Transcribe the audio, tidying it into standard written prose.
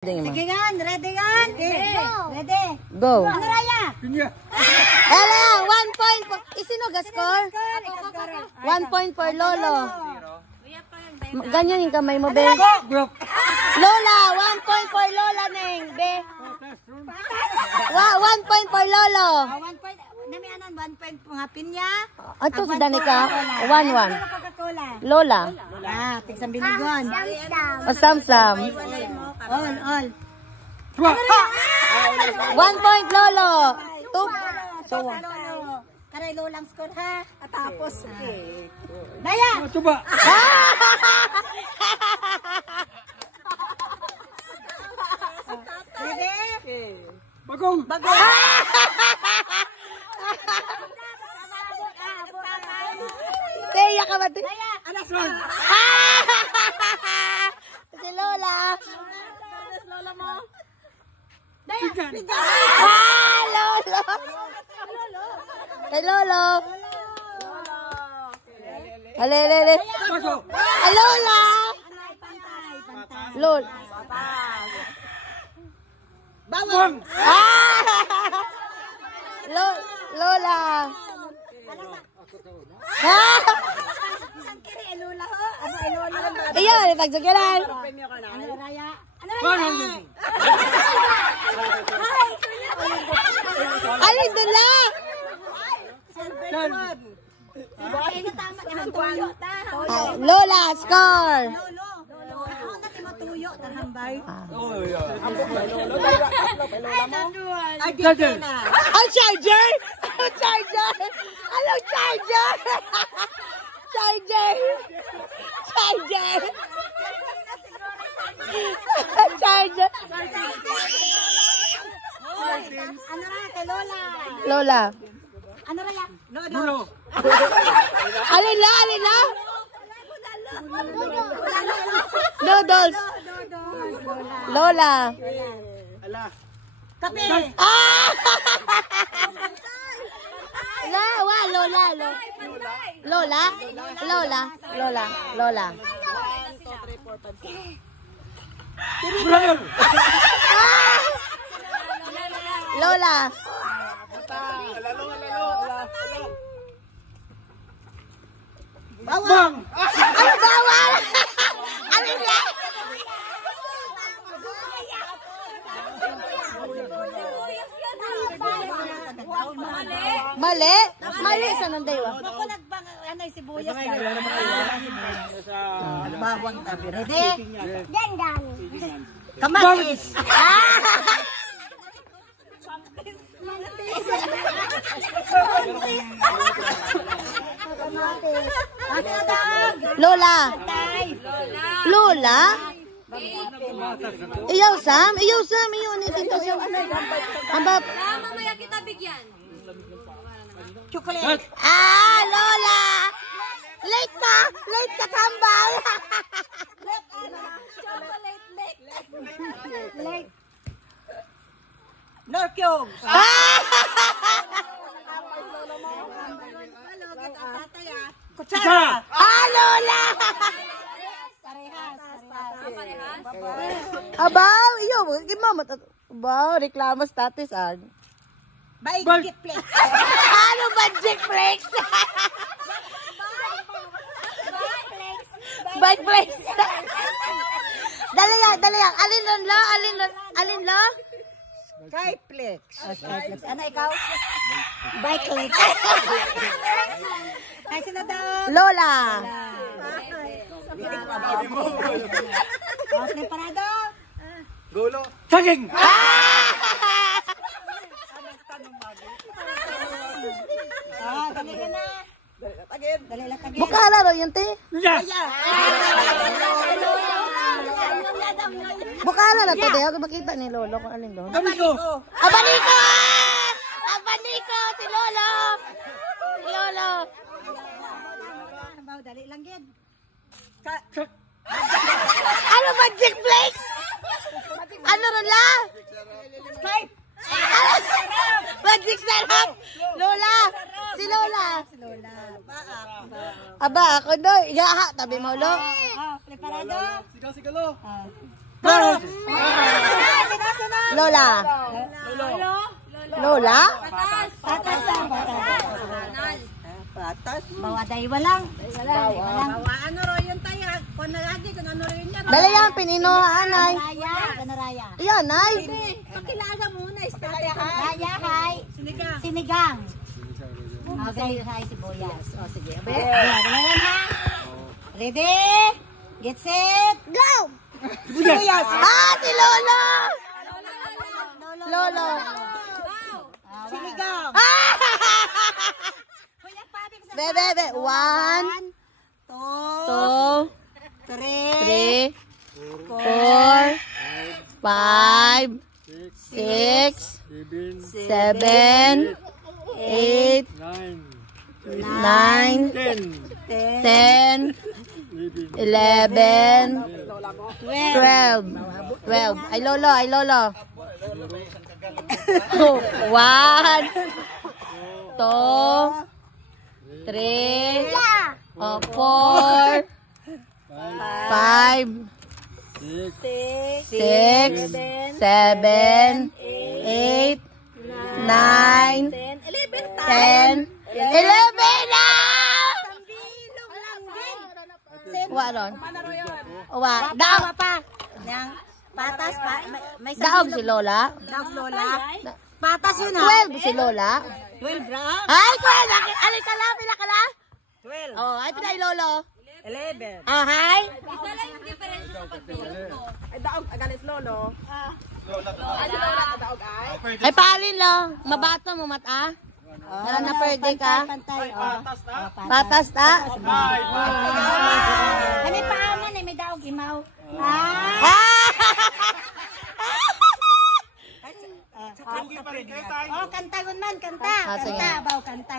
Sige gan, ready gan? Ready. Go. Ano raya? Ela, 1 point. Isino ga-score? 1 point for Lolo. Ganyan yung kamay mo, be. Lola, 1 point for Lola, Neng, be. 1 point for Lolo. 1 point. Nami anan 1 point mga pinya. Ato si Danica, 1-1. Lola. Ah, tigsang biligon. O Sam-Sam. All. 1 point, Lolo. 2. So, Karay lolang score ha. At tapos. Daya. Coba. Ready? Bagong. Teya ka ba? Anak son. Si Lola. Lola mo. Lolo. Kay Lolo. Alele. Ay, Lola. Lol. Bawang. Lola. Kiri Lola ho. Ano Lola? Iyan, pagsugyalan. Ano raya? Ano Bagong. Alin doon la? Ay, natama na ang tuyo ta. Lola, score. Lolo. Ako na timatuyo tarhambay. Ay, Charger. Ang charger! Ang charger! Anong charger? Charger! Charger! Charger! Ano ra kay Lola? Lola. Ano ra ya? Lulo. Alin la? Noodles. Lola. Ala. Kape. Lola. Brother. Lola. Bang. Ano bawal? Alin la? Mali sa nandayo. Ako nagbang ano sibuyas na. Bawang tabi. Ready? Dandan. Kamatis. Lola. Lola? Iyaw Sam, iyaw ni dito sa Ambap. Mamaya kita bigyan. Chocolate. Lola. Late ka kambal. Chocolate late. Norkyog. Kutsara. Lola. Parehas. Abaw, iyo, gimama Abaw, reklamo status Baig plate. Ano budget flex? Bike flex. Dali yan. Alin lo? Skyplex. Ano ikaw? Bike-lex. Ay, sino daw? Lola. Okay, parado. Gulo. Saging. Dali ka na. Dali lang kagin. Buka na ro yun, te. Buka na to, te. Ako makita ni Lolo kung alin lo. Amigo. Abaniko! Si Lolo. Dali lang gid. Ano budget flex? Ano ron la? Skype. Budget sarap. Lola. Si Lola. Lola. Aba, ako do. Iyaha, tabi mo lo. Preparado. Sigaw sigalo. Carrot. Lola. Lola? Patas lang, patas. Bawa daywa lang. Bawa ano ro yung tayo. Kung nalagi, kung ano rin yan. Dala yan, pinino, anay. Ganaraya. Yan, nay. Pakilaga muna. Raya, hay. Sinigang. Okay, hay, sibuyas. O, sige. Ganyan ha. Ready? Get set. Go! Sibuyas. Ah, si Lolo. Lolo. Sinigang. Ah! Bebe, 1, 2, 3, 4, 5, 6, 7, 8, 9, 10, 11, 12. Ay, Lolo, ay, Lolo. 1, 2, 3, 4, 5, 6, 7, 8, 9, 10, 11 na! Wa ron. Wa. Daog pa. Yang patas pa. May Daog si Lola. Daog Lola. Patas yun ha. 12 si Lola. 12 gram. Ay, 12. Alay ka lang, pila ka lang? 12. Oh, ay pinay Lolo. 11. Ah, hi. Isa lang yung difference sa pagtulog ko. Ay, daog, agalit lolo. Ay, paalin lang. Mabato mo mata. Nara na perde ka. Pantay. Patas ta. Kami paaman eh, may daog imaw. Ah! Oh, kanta gun man, kanta. Ah, sige. Kanta, baw, kanta.